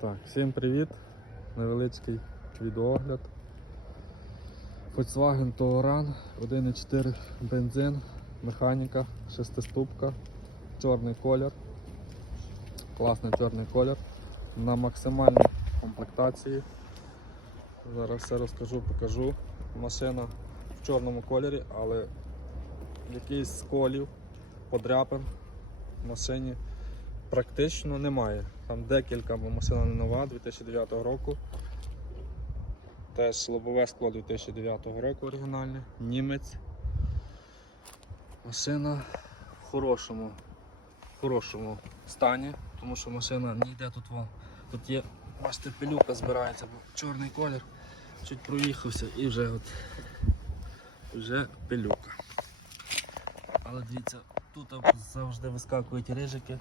Так, всім привіт! Невеличкий відеогляд. Volkswagen Touran 1.4 бензин, механіка, шестиступка, чорний колір. Класний чорний колір. На максимальній комплектації. Зараз все розкажу, покажу. Машина в чорному кольорі, але якийсь сколів, подряпин в машині практично немає. Там декілька, машина не нова 2009 року. Теж лобове скло 2009 року оригінальне, німець. Машина в хорошому, в хорошому стані, тому що машина не йде тут. Тут є, бачите, пилюка збирається, бо чорний колір, чуть проїхався і вже от вже пилюка. Але дивіться, тут завжди вискакують рижики,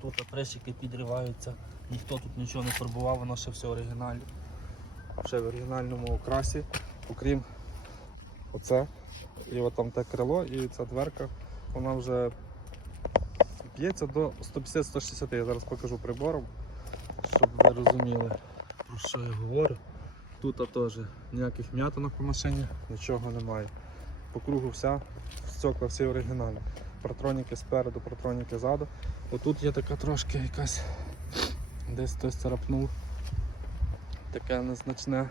тут пресики підриваються, ніхто тут нічого не фарбував, воно ще все оригінальне. Ще в оригінальному окрасі, окрім оце. І от там те крило і ця дверка, вона вже б'ється до 150-160. Я зараз покажу прибором, щоб ви розуміли, про що я говорю. Тут теж ніяких м'ятинок по машині, нічого немає. По кругу вся стекла всі оригінальні. Протроніки спереду, протроніки ззаду. Отут є така трошки якась, десь хтось царапнув. Таке незначне.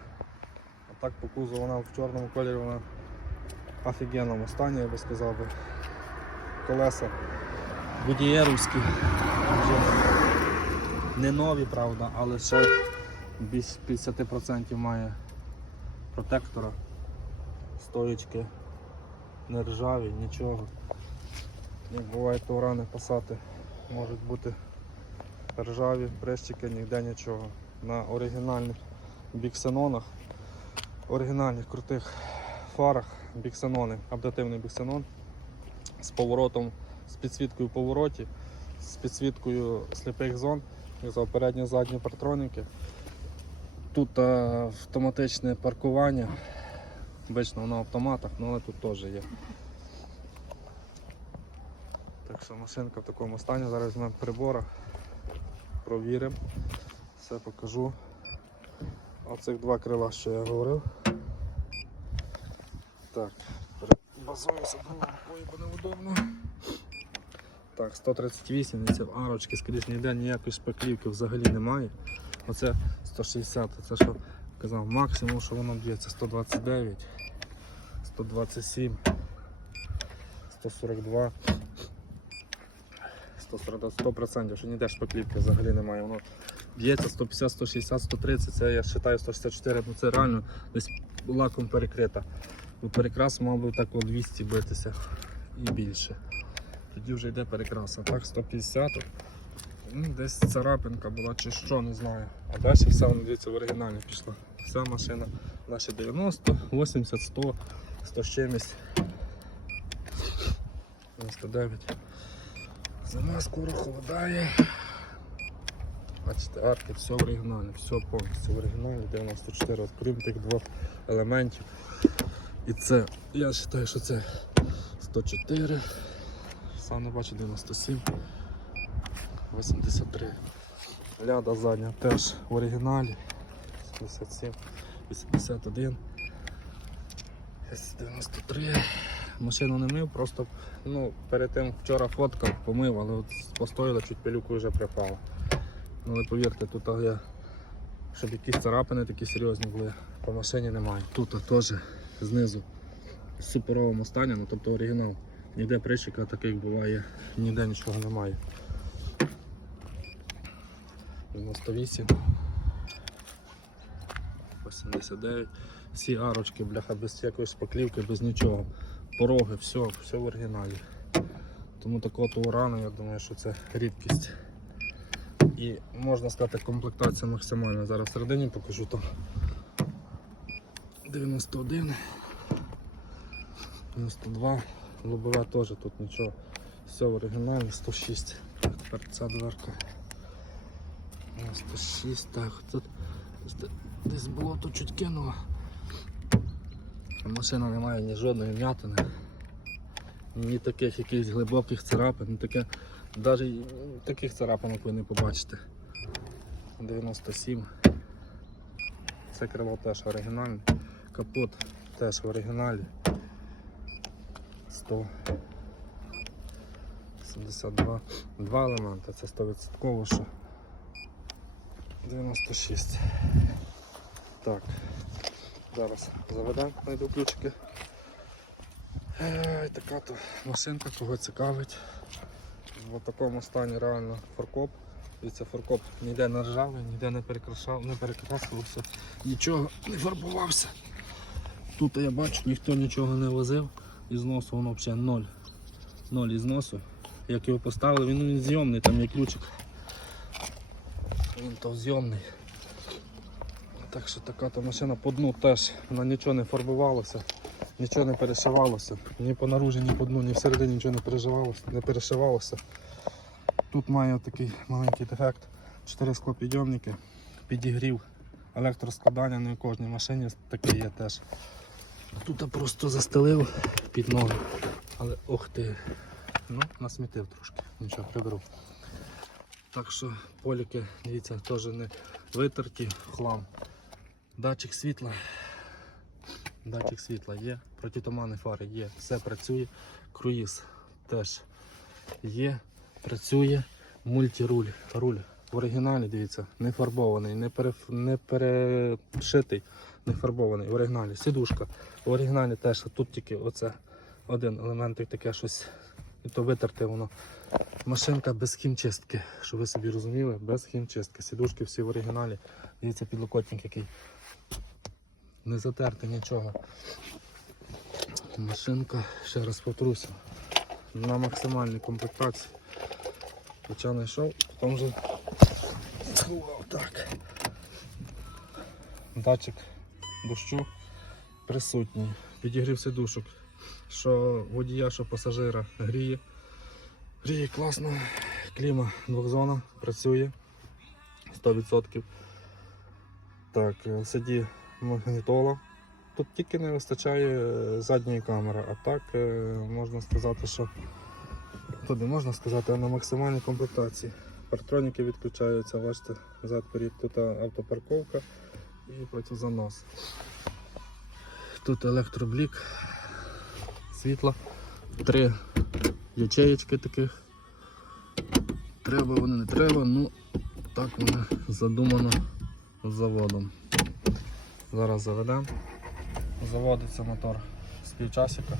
А так по кузову вона в чорному кольорі вона офігенному стані, я би сказав би. Колеса будієровські. Вже Не нові, правда, але ще більш 50% має протектора, стоїчки, не ржаві, нічого. Як буває, то рани пасати можуть бути ржаві, прищики, ніде нічого. На оригінальних біксенонах, оригінальних крутих фарах біксенони, адаптивний біксенон з поворотом, з підсвіткою в повороті, з підсвіткою сліпих зон, за передні задні партроніки. Тут е, автоматичне паркування, обично на автоматах, ну, але тут теж є. Так що машинка в такому стані, зараз візьмемо прибора, провіримо, все покажу. Оцих два крила, що я говорив. Так, базуюся бо неудобно. Так, 138, це арочки, скрізь ніде ніякої шпаклівки взагалі немає. Оце 160, це що казав максимум, що воно б'ється 129, 127, 142. 140, 100%, що ніде шпаклівки взагалі немає. Воно б'ється 150, 160, 130, це я вважаю 164, ну це реально десь лаком перекрита. Бо перекрас мав би так 200 битися і більше. Тоді вже йде перекрас. А так 150. Ну, десь царапинка була чи що, не знаю. А далі все дивіться в оригіналі пішла. Вся машина наші 90, 80, 100, 100 з чимось. 99. Зима скоро холодає. Бачите, арки, все в оригіналі, все повністю в оригіналі, 94, от крім тих двох елементів. І це, я вважаю, що це 104, сам не бачу 97, 83. Ляда задня теж в оригіналі. 77, 81, 93. Машину не мив, просто ну, перед тим вчора фоткав, помив, але от постояла, чуть пилюку вже припала. Ну, але повірте, тут я, щоб якісь царапини такі серйозні були, по машині немає. Тут теж знизу в суперовому стані, ну тобто оригінал. Ніде прищика таких буває, ніде нічого немає. 98, 89. Всі арочки, бляха, без якоїсь шпаклівки, без нічого. Пороги, все, все в оригіналі. Тому такого турану, я думаю, що це рідкість. І можна сказати, комплектація максимальна. Зараз всередині покажу там 91, 92, лобове теж тут нічого. Все в оригіналі, 106. Так, тепер ця дверка. 106, так, тут десь- було тут чуть кинуло. Машина не має ні жодної вм'ятини, ні таких якихось глибоких царапин, ні таке, навіть таких царапинок ви не побачите. 97. Це крило теж оригінальне. Капот теж в оригіналі. 100. 72. Два елементи, це 100% що. 96. Так. Зараз заведемо, знайду ключики. Ей, така то машинка, кого цікавить. В такому стані реально фаркоп. Дивіться, фаркоп ніде не ржавий, ніде не перекрашав, не перекрасувався, нічого не фарбувався. Тут я бачу, ніхто нічого не возив, і зносу воно взагалі ноль. Ноль із носу. Як його поставили, він зйомний, там є ключик. Він то зйомний. Так що така то машина по дну теж, вона нічого не фарбувалося, нічого не перешивалося. Ні по наружі, ні по дну, ні всередині нічого не переживалося, не перешивалося. Тут має такий маленький дефект. Чотири склопідйомники, підігрів, електроскладання, не у кожній машині таке є теж. Тут я просто застелив під ноги. Але ох ти, ну, насмітив трошки, нічого приберу. Так що поліки, дивіться, теж не витерті, хлам. Датчик світла. Датчик світла є, протитуманні фари є, все працює. Круїз теж є, працює. Мультируль. Руль в оригіналі, дивіться, не фарбований, не, пере, не перешитий, не фарбований. В оригіналі. Сідушка. В оригіналі теж тут тільки оце один елементик таке щось. І то витерте воно. Машинка без хімчистки, щоб ви собі розуміли, без хімчистки. Сідушки всі в оригіналі. Дивіться, підлокотник який. Не затерти нічого. Машинка, ще раз повторюся, на максимальній комплектації. Хоча знайшов, потім вже сховав так. Датчик дощу присутній. Підігрів сидушок. Що водія, що пасажира гріє. Гріє класно. Кліма двохзона працює 100%. Так, е, сиді магнітола. Тут тільки не вистачає е, задньої камери, а так е, можна сказати, що туди можна сказати, а на максимальній комплектації. Партроніки відключаються, бачите, зад перед тут автопарковка і протизанос. Тут електроблік, світло, три ячеєчки таких. Треба вони не треба, ну так воно задумано заводом. Зараз заведемо. Заводиться мотор з півчасика,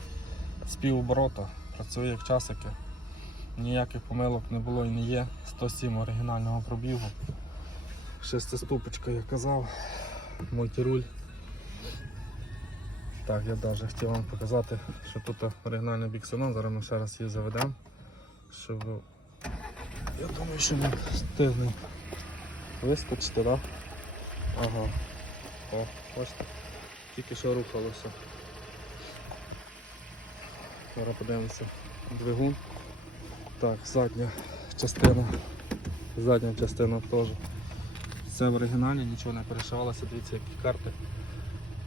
з півоборота, працює як часики. Ніяких помилок не було і не є. 107 оригінального пробігу. Шестиступочка, я казав, мультируль. Так, я навіть хотів вам показати, що тут оригінальний біксенон, зараз ми ще раз її заведемо. Щоб... Я думаю, що ми встигнемо вискочити, так? Да? Ага. О, бачите, тільки що рухалося. Зараз подивимося двигун. Так, задня частина. Задня частина теж. Все в оригіналі, нічого не перешивалося, дивіться, які карти.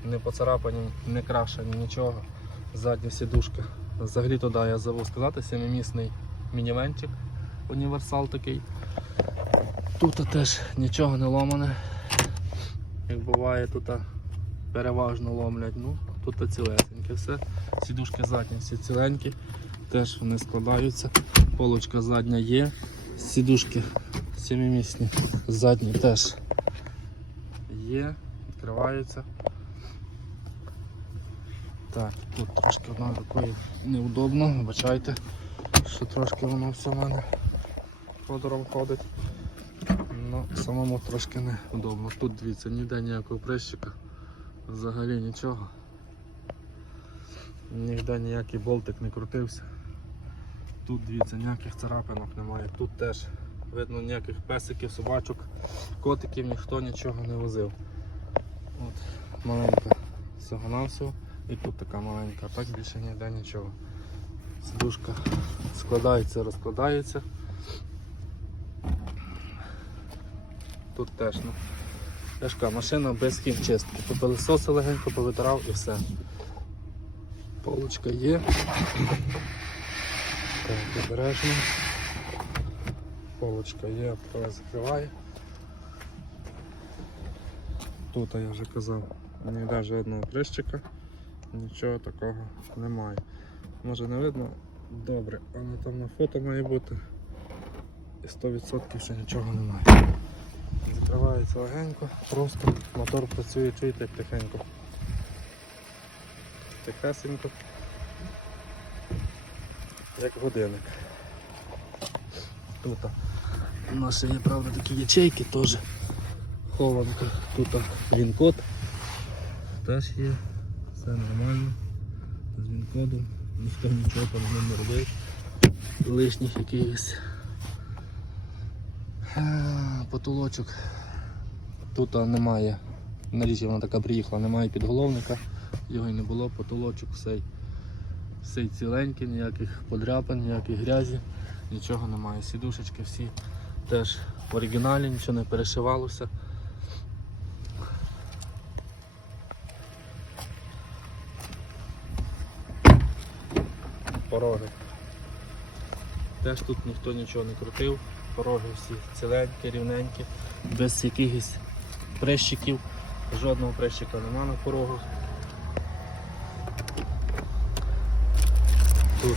Не поцарапані, не крашені, нічого. Задня сідушка. Взагалі туди я забув сказати, семимісний мінівенчик, універсал такий. Тут теж нічого не ломане. Як буває, тут переважно ломлять. Ну, тут цілесеньке все. Сідушки задні всі ціленькі, теж вони складаються. Полочка задня є. Сідушки сімимісні, задні теж є, відкриваються. Так, тут трошки одною рукою неудобно, вибачайте, що трошки воно все в мене ходором ходить. Ну, самому трошки неудобно. Тут дивіться, ніде ніякого прищика, взагалі нічого. Ніде ніякий болтик не крутився. Тут дивіться, ніяких царапинок немає. Тут теж видно ніяких песиків, собачок, котиків ніхто нічого не возив. От, маленька всього на всього. І тут така маленька, так більше ніде нічого. Сидушка складається, розкладається. Тут теж, ну, тяжка машина без хімчистки. Попилисоси легенько повитирав і все. Полочка є. Так, обережно. Полочка є, закриває. Тут я вже казав, ніде жодного прищика, нічого такого немає. Може не видно добре, але там на фото має бути і 100% що нічого немає. Закривається легенько, просто мотор працює, чуєте, тихенько. Тихесенько. Як годинник. Тут у нас є, правда, такі ячейки теж. Хованка. Тут він код. Теж є. Все нормально. З він-кодом. Ніхто нічого там не робив. Лишніх якихось. Е, Потолочок. Тут немає. Наріжі вона така приїхала, немає підголовника, його й не було, потолочок все, все ціленький, ніяких подряпин, ніяких грязі, нічого немає. Сідушечки всі теж в оригіналі, нічого не перешивалося. Пороги. Теж тут ніхто нічого не крутив, пороги всі ціленькі, рівненькі, без якихось прищиків. Жодного прищика нема на порогах. Тут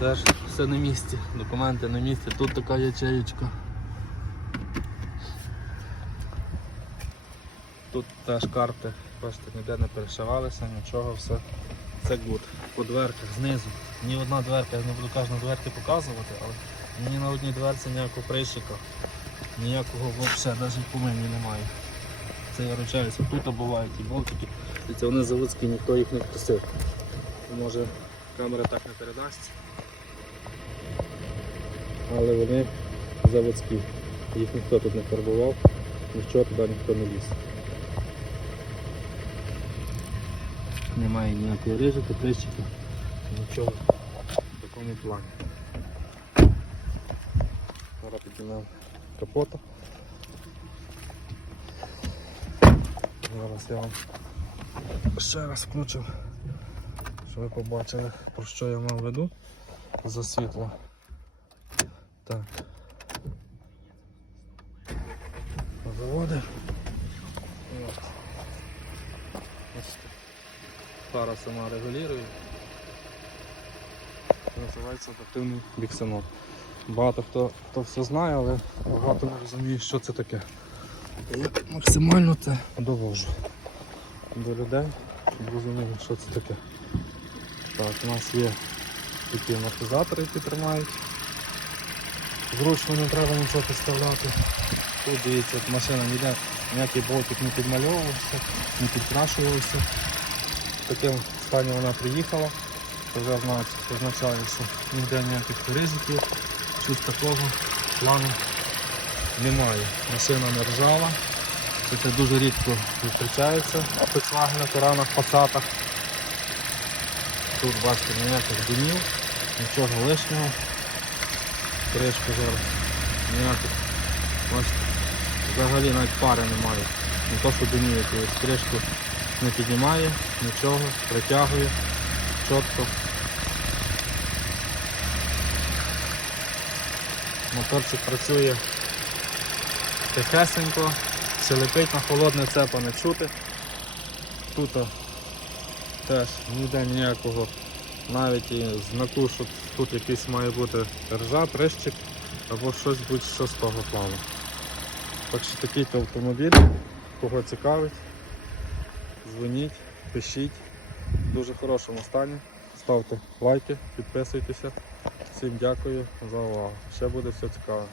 теж все на місці, документи на місці, тут така ячеєчка. Тут теж карти, бачите, ніде не перешивалися, нічого, все, все good. По дверках знизу. Ні одна дверка, я не буду кожну дверки показувати, але ні на одній дверці ніякого прищика, ніякого взагалі, навіть помилі немає. Це я ручаюся. Тут бувають і болтики. І це вони заводські, ніхто їх не просив. Може камера так не передасть. Але вони заводські. Їх ніхто тут не фарбував, нічого туди ніхто не ліз. Немає ніякої рижики, прищики, нічого в такому плані. Піднімемо капота. Зараз я вам ще раз включив, щоб ви побачили, про що я мав в виду за світло. Так. Заводив. От. Пара сама регулює. Називається адаптивний біксенот. Багато хто, хто все знає, але багато не розуміє, що це таке. Я максимально це довожу до людей, щоб розуміли, що це таке. Так, у нас є такі амортизатори, які тримають. Зручно не треба нічого підставляти. Тут дивіться, от машина ніде, ніякий болтик не підмальовувався, не підкрашувався. В такому стані вона приїхала. Вже означ- означає, що ніде ніяких ризиків, щось такого плану немає. Машина не ржава. Це дуже рідко зустрічається в Volkswagen, Туранах, Passatах. Тут бачите ніяких димів, нічого лишнього. Кришка зараз ніяких. Бачите, взагалі навіть пари немає. Не то, що диміє, кришку не піднімає, нічого, притягує чітко. Моторчик працює тихесенько, летить на холодне цепа не чути. Тут теж ніде ніякого навіть і знаку, що тут якийсь має бути ржа, прищик або щось будь-що з того плану. Так що такий то автомобіль, кого цікавить, дзвоніть, пишіть. В дуже хорошому стані. Ставте лайки, підписуйтеся. Всім дякую за увагу. Ще буде все цікаво.